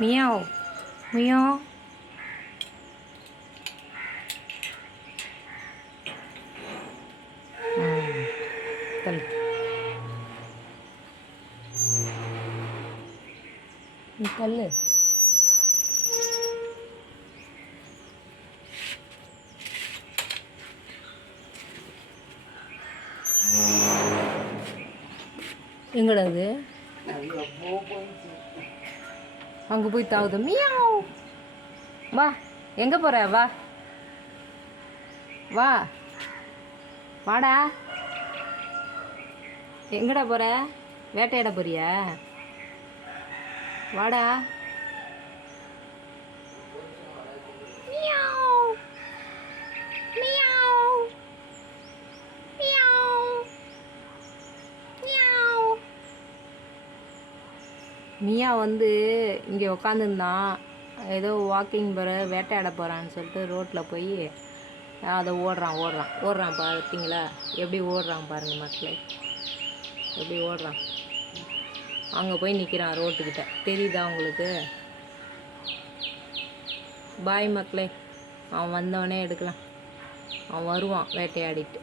Meow மியா ம், தள்ளு நீ தள்ளு எங்கடா அது அங்கே போய் தாவுது. மியாவ். வா எங்கே போகிற வா. வா. வாடா. எங்கடா போகிற வேட்டையாட போறியா? வாடா மியாவ் மியாவ் மியாவ் மியாவ் மியா வந்து இங்கே உக்காந்துருந்தான் ஏதோ வாக்கிங் போகிற வேட்டையாட போகிறான்னு சொல்லிட்டு ரோட்டில் போய் அதை ஓடுறான் ஓடுறான். ஓடுறான் பார்த்தீங்களா? எப்படி ஓடுறான் பாருங்க மக்களே. எப்படி ஓடுறான். அங்கே போய் நிற்கிறான் ரோட்டுக்கிட்ட தெரியுதா உங்களுக்கு? பாய் மக்களே. அவன் வந்தவனே எடுக்கலாம். அவன் வருவான் வேட்டையாடிட்டு.